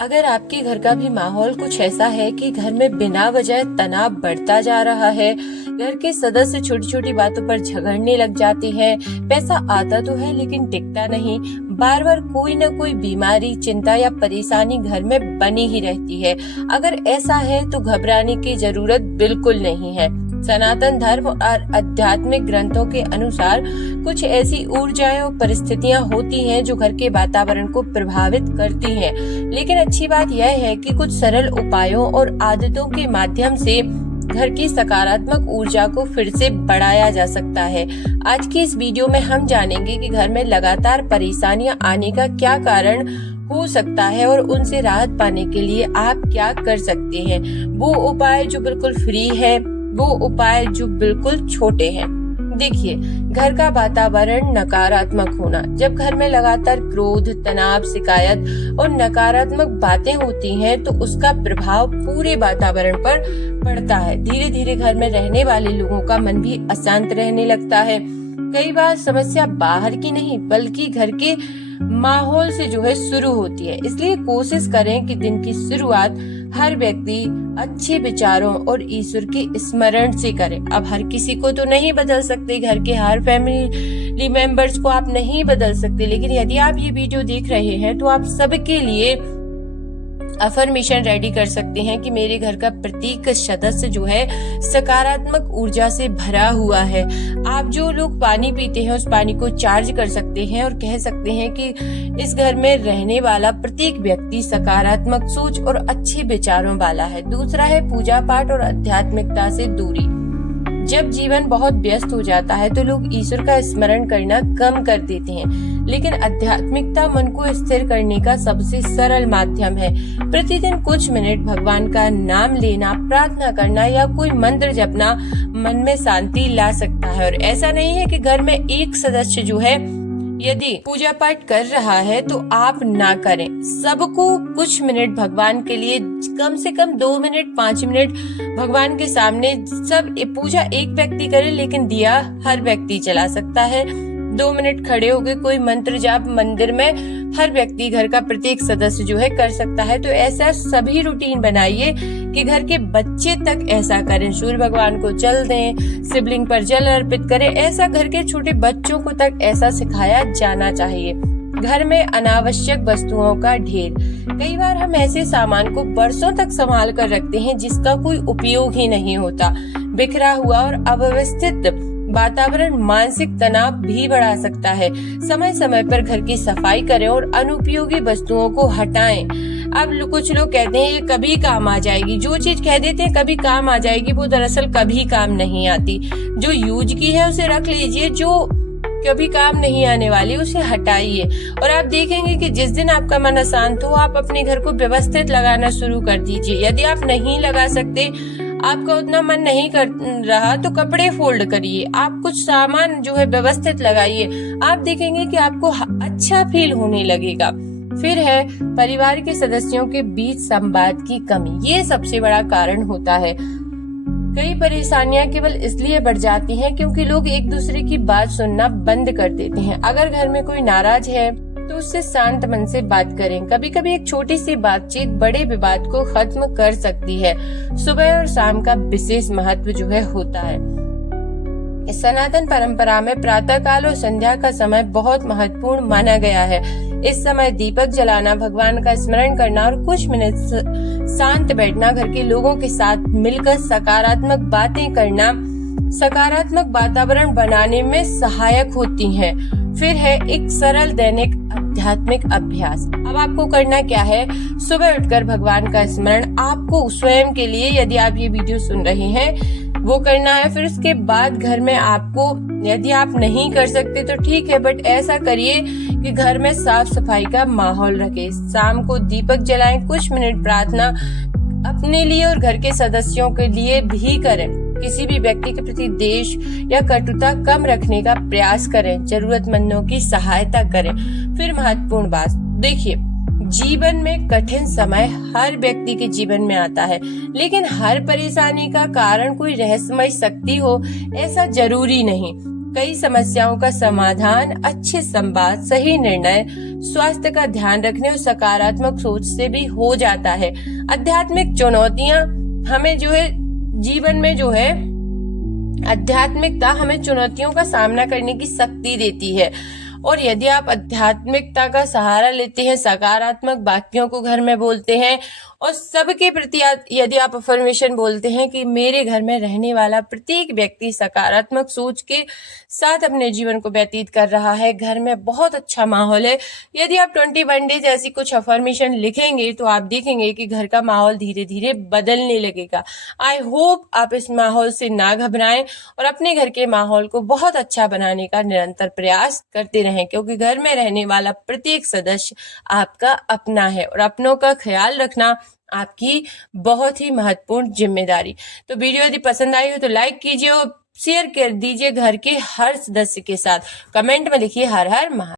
अगर आपके घर का भी माहौल कुछ ऐसा है कि घर में बिना वजह तनाव बढ़ता जा रहा है, घर के सदस्य छोटी छोटी बातों पर झगड़ने लग जाते हैं, पैसा आता तो है लेकिन टिकता नहीं, बार बार कोई न कोई बीमारी, चिंता या परेशानी घर में बनी ही रहती है। अगर ऐसा है तो घबराने की जरूरत बिल्कुल नहीं है। सनातन धर्म और आध्यात्मिक ग्रंथों के अनुसार कुछ ऐसी ऊर्जाएं और परिस्थितियां होती हैं जो घर के वातावरण को प्रभावित करती हैं। लेकिन अच्छी बात यह है कि कुछ सरल उपायों और आदतों के माध्यम से घर की सकारात्मक ऊर्जा को फिर से बढ़ाया जा सकता है। आज की इस वीडियो में हम जानेंगे कि घर में लगातार परेशानियां आने का क्या कारण हो सकता है और उनसे राहत पाने के लिए आप क्या कर सकते हैं। वो उपाय जो बिल्कुल फ्री है, वो उपाय जो बिल्कुल छोटे हैं। देखिए, घर का वातावरण नकारात्मक होना। जब घर में लगातार क्रोध, तनाव, शिकायत और नकारात्मक बातें होती हैं, तो उसका प्रभाव पूरे वातावरण पर पड़ता है। धीरे धीरे घर में रहने वाले लोगों का मन भी अशांत रहने लगता है। कई बार समस्या बाहर की नहीं बल्कि घर के माहौल से शुरू होती है। इसलिए कोशिश करें कि दिन की शुरुआत हर व्यक्ति अच्छे विचारों और ईश्वर के स्मरण से करे। अब हर किसी को तो नहीं बदल सकते, घर के हर फैमिली मेंबर्स को आप नहीं बदल सकते, लेकिन यदि आप ये वीडियो देख रहे हैं तो आप सबके लिए अफर्मेशन रेडी कर सकते हैं कि मेरे घर का प्रत्येक सदस्य सकारात्मक ऊर्जा से भरा हुआ है। आप जो लोग पानी पीते हैं उस पानी को चार्ज कर सकते हैं और कह सकते हैं कि इस घर में रहने वाला प्रत्येक व्यक्ति सकारात्मक सोच और अच्छे विचारों वाला है। दूसरा है पूजा पाठ और आध्यात्मिकता से दूरी। जब जीवन बहुत व्यस्त हो जाता है तो लोग ईश्वर का स्मरण करना कम कर देते हैं, लेकिन आध्यात्मिकता मन को स्थिर करने का सबसे सरल माध्यम है। प्रतिदिन कुछ मिनट भगवान का नाम लेना, प्रार्थना करना या कोई मंत्र जपना मन में शांति ला सकता है। और ऐसा नहीं है कि घर में एक सदस्य यदि पूजा पाठ कर रहा है तो आप ना करें। सबको कुछ मिनट भगवान के लिए, कम से कम 2 मिनट 5 मिनट भगवान के सामने, सब पूजा एक व्यक्ति करे लेकिन दिया हर व्यक्ति जला सकता है। 2 मिनट खड़े होके कोई मंत्र जाप मंदिर में हर व्यक्ति, घर का प्रत्येक सदस्य कर सकता है। तो ऐसा सभी रूटीन बनाइए कि घर के बच्चे तक ऐसा करें। सूर्य भगवान को जल दें, शिवलिंग पर जल अर्पित करें। ऐसा घर के छोटे बच्चों को तक ऐसा सिखाया जाना चाहिए। घर में अनावश्यक वस्तुओं का ढेर। कई बार हम ऐसे सामान को बरसों तक संभाल कर रखते हैं जिसका कोई उपयोग ही नहीं होता। बिखरा हुआ और अव्यवस्थित वातावरण मानसिक तनाव भी बढ़ा सकता है। समय समय पर घर की सफाई करें और अनुपयोगी वस्तुओं को हटाएं। अब कुछ लोग कहते हैं ये कभी काम आ जाएगी। जो चीज कह देते हैं कभी काम आ जाएगी, वो दरअसल कभी काम नहीं आती। जो यूज की है उसे रख लीजिए, जो कभी काम नहीं आने वाली उसे हटाइए। और आप देखेंगे कि जिस दिन आपका मन अशांत हो, आप अपने घर को व्यवस्थित लगाना शुरू कर दीजिए। यदि आप नहीं लगा सकते, आपका उतना मन नहीं कर रहा, तो कपड़े फोल्ड करिए, आप कुछ सामान व्यवस्थित लगाइए। आप देखेंगे कि आपको अच्छा फील होने लगेगा। फिर है परिवार के सदस्यों के बीच संवाद की कमी। ये सबसे बड़ा कारण होता है। कई परेशानियां केवल इसलिए बढ़ जाती हैं क्योंकि लोग एक दूसरे की बात सुनना बंद कर देते हैं। अगर घर में कोई नाराज है तो उससे शांत मन से बात करें। कभी कभी एक छोटी सी बातचीत बड़े विवाद को खत्म कर सकती है। सुबह और शाम का विशेष महत्व होता है। इस सनातन परंपरा में प्रातः काल और संध्या का समय बहुत महत्वपूर्ण माना गया है। इस समय दीपक जलाना, भगवान का स्मरण करना और कुछ मिनट शांत बैठना, घर के लोगों के साथ मिलकर सकारात्मक बातें करना, सकारात्मक वातावरण बनाने में सहायक होती हैं। फिर है एक सरल दैनिक आध्यात्मिक अभ्यास। अब आपको करना क्या है? सुबह उठकर भगवान का स्मरण आपको स्वयं के लिए, यदि आप ये वीडियो सुन रहे हैं, वो करना है। फिर उसके बाद घर में आपको, यदि आप नहीं कर सकते तो ठीक है, बट ऐसा करिए कि घर में साफ सफाई का माहौल रखें। शाम को दीपक जलाएं, कुछ मिनट प्रार्थना अपने लिए और घर के सदस्यों के लिए भी करें। किसी भी व्यक्ति के प्रति द्वेष या कटुता कम रखने का प्रयास करें। जरूरतमंदों की सहायता करें। फिर महत्वपूर्ण बात, देखिए, जीवन में कठिन समय हर व्यक्ति के जीवन में आता है, लेकिन हर परेशानी का कारण कोई रहस्यमय शक्ति हो ऐसा जरूरी नहीं। कई समस्याओं का समाधान अच्छे संवाद, सही निर्णय, स्वास्थ्य का ध्यान रखने और सकारात्मक सोच से भी हो जाता है। आध्यात्मिक चुनौतियां हमें जो है जीवन में जो है आध्यात्मिकता हमें चुनौतियों का सामना करने की शक्ति देती है। और यदि आप आध्यात्मिकता का सहारा लेते हैं, सकारात्मक वाक्यों को घर में बोलते हैं और सबके प्रति यदि आप अफर्मेशन बोलते हैं कि मेरे घर में रहने वाला प्रत्येक व्यक्ति सकारात्मक सोच के साथ अपने जीवन को व्यतीत कर रहा है, घर में बहुत अच्छा माहौल है। यदि आप 21 डेज ऐसी कुछ अफर्मेशन लिखेंगे तो आप देखेंगे कि घर का माहौल धीरे धीरे बदलने लगेगा। आई होप आप इस माहौल से ना घबराएं और अपने घर के माहौल को बहुत अच्छा बनाने का निरंतर प्रयास करते रहें, क्योंकि घर में रहने वाला प्रत्येक सदस्य आपका अपना है और अपनों का ख्याल रखना आपकी बहुत ही महत्वपूर्ण जिम्मेदारी। तो वीडियो यदि पसंद आई हो तो लाइक कीजिए और शेयर कर दीजिए घर के हर सदस्य के साथ। कमेंट में लिखिए हर हर महादेव।